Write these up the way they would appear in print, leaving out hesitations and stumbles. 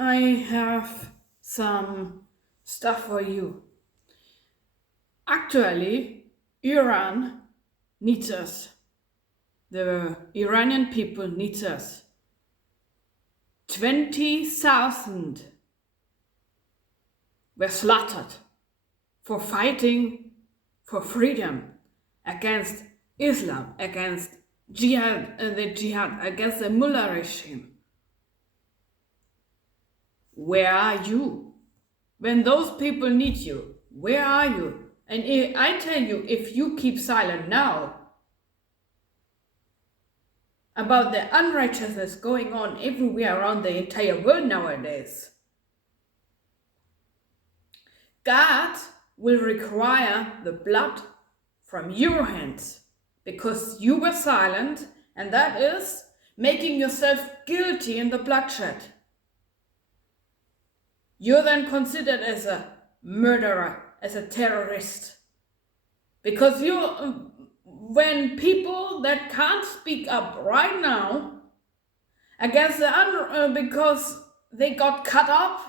I have some stuff for you. Actually, Iran needs us. The Iranian people needs us. 20,000 were slaughtered for fighting for freedom against Islam, against jihad, against the mullah regime. Where are you? When those people need you, where are you? And I tell you, if you keep silent now about the unrighteousness going on everywhere around the entire world nowadays, God will require the blood from your hands because you were silent, and that is making yourself guilty in the bloodshed. You're then considered as a murderer, as a terrorist. Because when people that can't speak up right now against because they got cut off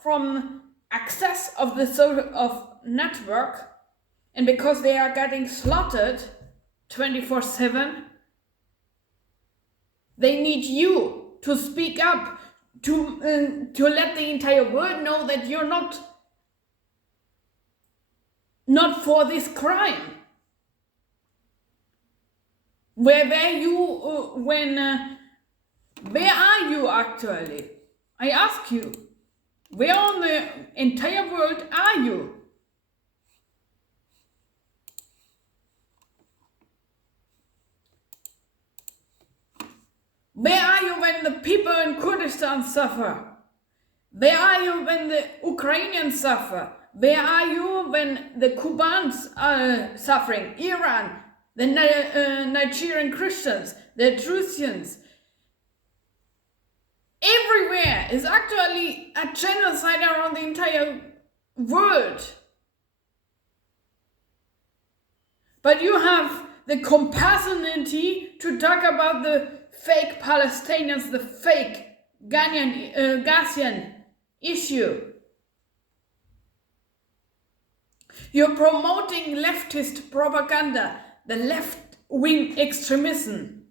from access of of network, and because they are getting slaughtered 24/7, they need you to speak up, to let the entire world know that you're not for this crime. Where are you actually? I ask you, where on the entire world are you? Where are you when the people in Kurdistan suffer? Where are you when the Ukrainians suffer? Where are you when the Cubans are suffering? Iran, the Nigerian Christians, the Druzians. Everywhere is actually a genocide around the entire world. But you have the compassionate to talk about the fake Palestinians, the fake Gazian issue. You're promoting leftist propaganda, the left-wing extremism.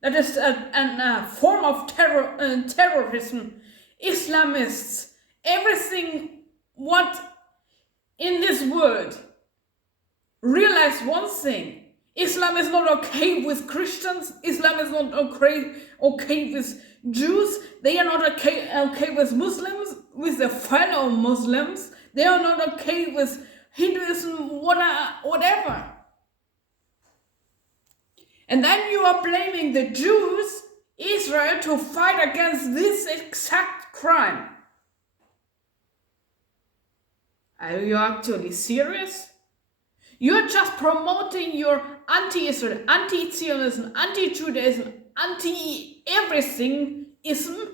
That is a form of terrorism. Islamists, everything what in this world. Realize one thing: Islam is not okay with Christians. Islam is not okay with Jews. They are not okay with Muslims, with their fellow Muslims. They are not okay with Hinduism, whatever. And then you are blaming the Jews, Israel, to fight against this exact crime. Are you actually serious? You're just promoting your anti-Israel, anti-Zionism, anti-Judaism, anti-everything-ism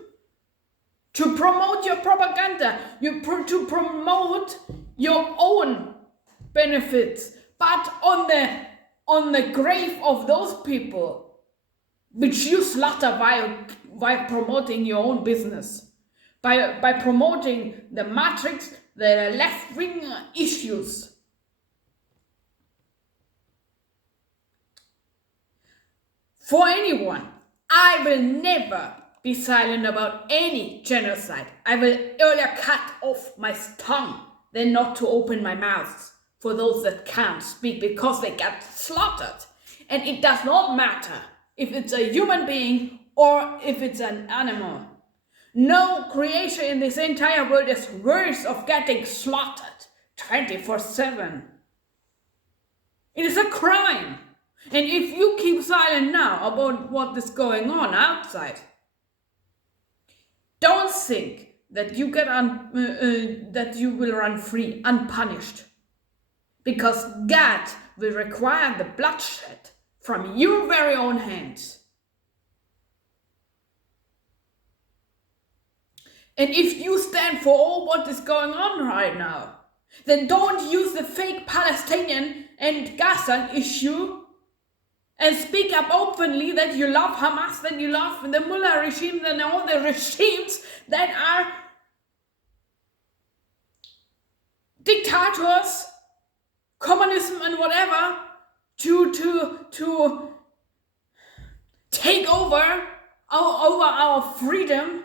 to promote your propaganda, to promote your own benefits, but on the grave of those people, which you slaughter by promoting your own business, by promoting the matrix, the left-wing issues. For anyone, I will never be silent about any genocide. I will earlier cut off my tongue than not to open my mouth for those that can't speak because they get slaughtered. And it does not matter if it's a human being or if it's an animal. No creation in this entire world is worth of getting slaughtered 24/7. It is a crime. And if you keep silent now about what is going on outside, don't think that you that you will run free unpunished, because God will require the bloodshed from your very own hands. And if you stand for all what is going on right now, then don't use the fake Palestinian and Gaza issue and speak up openly that you love Hamas, that you love the Mullah regime, and all the regimes that are dictators, communism and whatever, to take over our freedom,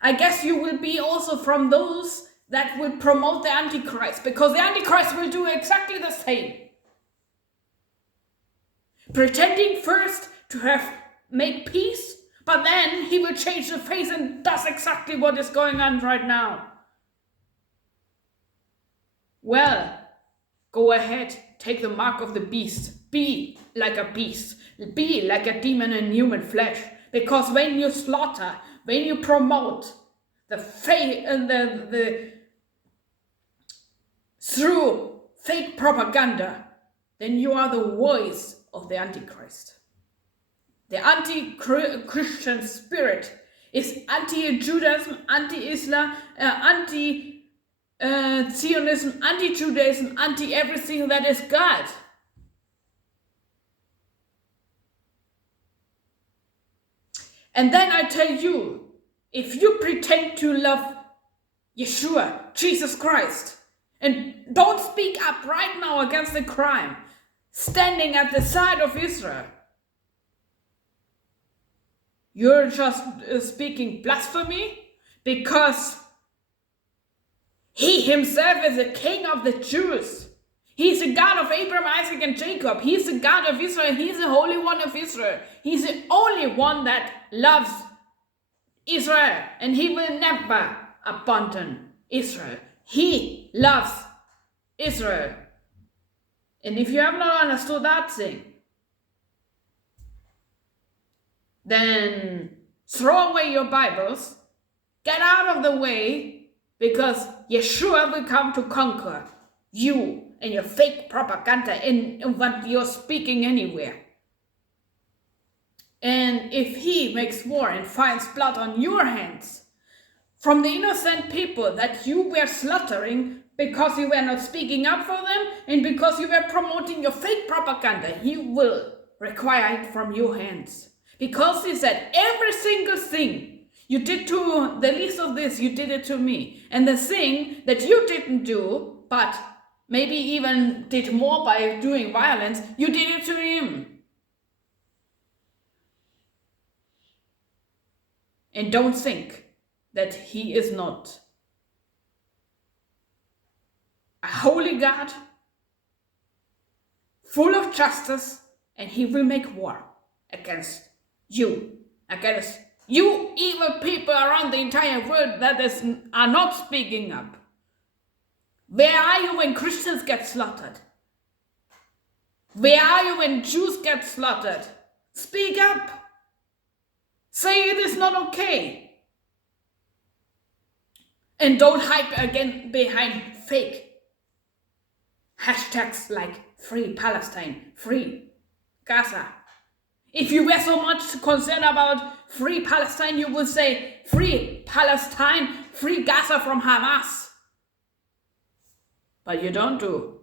I guess you will be also from those that will promote the Antichrist, because the Antichrist will do exactly the same. Pretending first to have made peace, but then he will change the face and does exactly what is going on right now. Well, go ahead, take the mark of the beast. Be like a beast. Be like a demon in human flesh. Because when you slaughter, when you promote the faith and the through fake propaganda, then you are the voice of the Antichrist. The anti-Christian spirit is anti-Judaism, anti-Islam, anti-Zionism, anti-Judaism, anti-everything that is God. And then I tell you, if you pretend to love Yeshua, Jesus Christ, and don't speak up right now against the crime, standing at the side of Israel, you're just speaking blasphemy, because he himself is the king of the Jews. He's the God of Abraham, Isaac, and Jacob. He's the God of Israel. He's the Holy One of Israel. He's the only one that loves Israel, and he will never abandon Israel. He loves Israel. And if you have not understood that thing, then throw away your Bibles, get out of the way, because Yeshua will come to conquer you and your fake propaganda and what you're speaking anywhere. And if he makes war and finds blood on your hands from the innocent people that you were slaughtering because you were not speaking up for them and because you were promoting your fake propaganda, he will require it from your hands. Because he said, every single thing you did to the least of this, you did it to me. And the thing that you didn't do, but maybe even did more by doing violence, you did it to him. And don't think that he is not a holy God, full of justice, and he will make war against you evil people around the entire world that are not speaking up. Where are you when Christians get slaughtered? Where are you when Jews get slaughtered? Speak up. Say it is not okay. And don't hide again behind fake hashtags like Free Palestine, Free Gaza. If you were so much concerned about Free Palestine, you would say Free Palestine, Free Gaza from Hamas. But you don't do.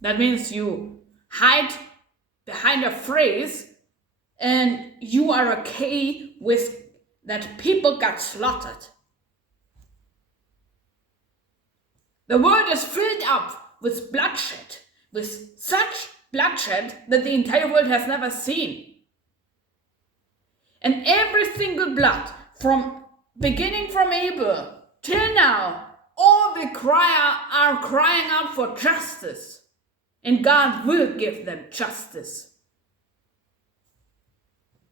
That means you hide behind a phrase and you are okay with that people got slaughtered. The world is filled up with bloodshed, with such bloodshed that the entire world has never seen. And every single blood, from beginning from Abel till now, all the crier are crying out for justice. And God will give them justice.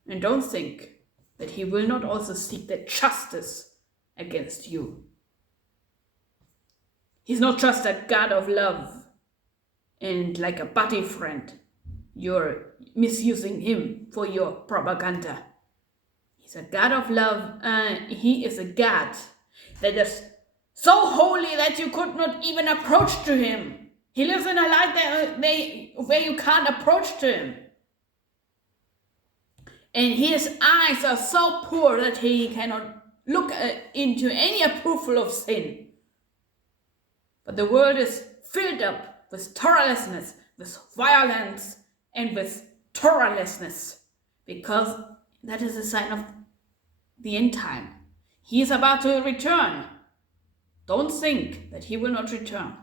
And don't think that he will not also seek the justice against you. He's not just a God of love and like a buddy friend. You're misusing him for your propaganda. He's a God of love. He is a God that is so holy that you could not even approach to him. He lives in a light where you can't approach to him. And his eyes are so poor that he cannot look into any approval of sin. But the world is filled up with Torahlessness, with violence, and with Torahlessness, because that is a sign of the end time. He is about to return. Don't think that he will not return.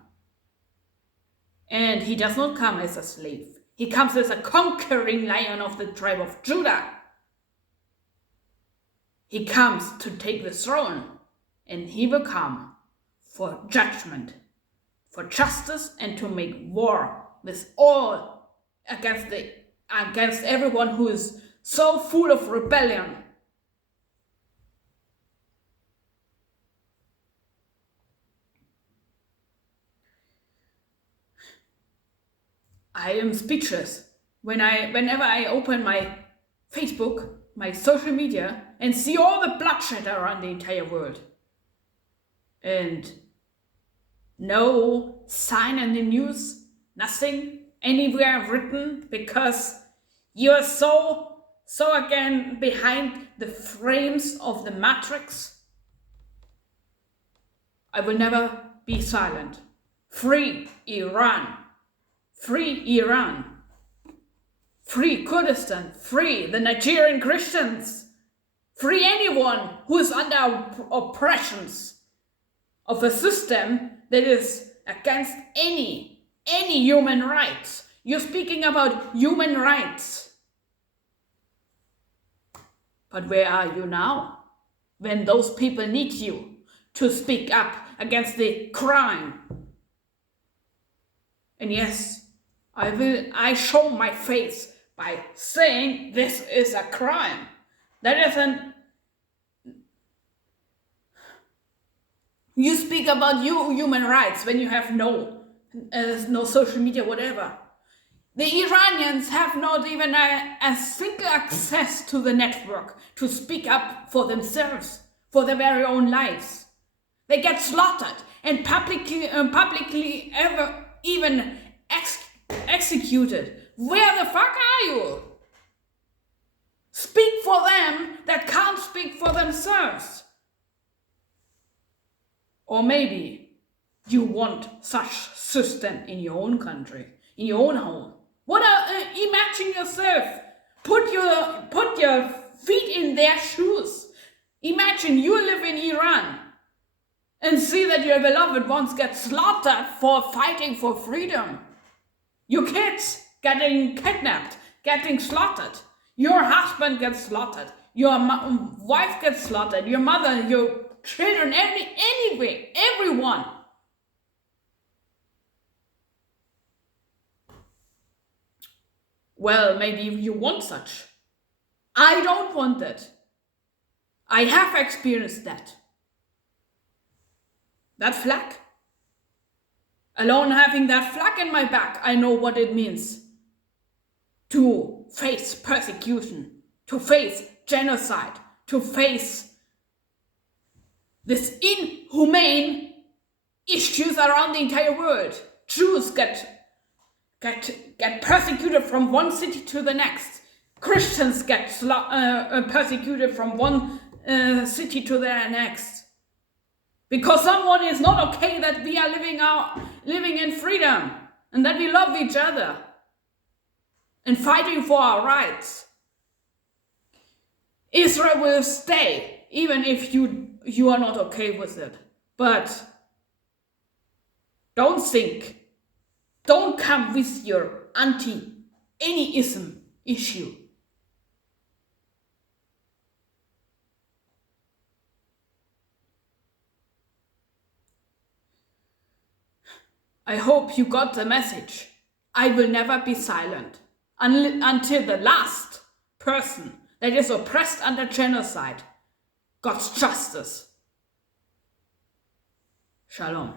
And he does not come as a slave. He comes as a conquering lion of the tribe of Judah. He comes to take the throne, and he will come for judgment, for justice, and to make war with all against everyone who is so full of rebellion. I am speechless whenever I open my Facebook, my social media, and see all the bloodshed around the entire world. And no sign in the news, nothing anywhere written, because you're so again behind the frames of the matrix. I will never be silent. Free Iran. Free Iran. Free Kurdistan. Free the Nigerian Christians. Free anyone who is under oppressions of a system that is against any human rights. You're speaking about human rights. But where are you now, when those people need you to speak up against the crime? And yes, I show my face by saying this is a crime. That isn't. You speak about human rights when you have no social media, whatever. The Iranians have not even a single access to the network to speak up for themselves, for their very own lives. They get slaughtered and publicly even executed. Where the fuck are you? Speak for them that can't speak for themselves. Or maybe you want such system in your own country, in your own home. Imagine yourself. Put your feet in their shoes. Imagine you live in Iran and see that your beloved ones get slaughtered for fighting for freedom. Your kids getting kidnapped, getting slaughtered. Your husband gets slaughtered. Your wife gets slaughtered. Your mother, your children, everyone. Well, maybe you want such. I don't want that. I have experienced that. That flag. Alone having that flag in my back, I know what it means to face persecution, to face genocide, to face this inhumane issues around the entire world. Jews get persecuted from one city to the next. Christians get persecuted from one city to the next. Because someone is not okay that we are living in freedom and that we love each other and fighting for our rights. Israel will stay, even if you are not okay with it. But don't come with your anti-anyism issue. I hope you got the message. I will never be silent until the last person that is oppressed under genocide got justice. Shalom.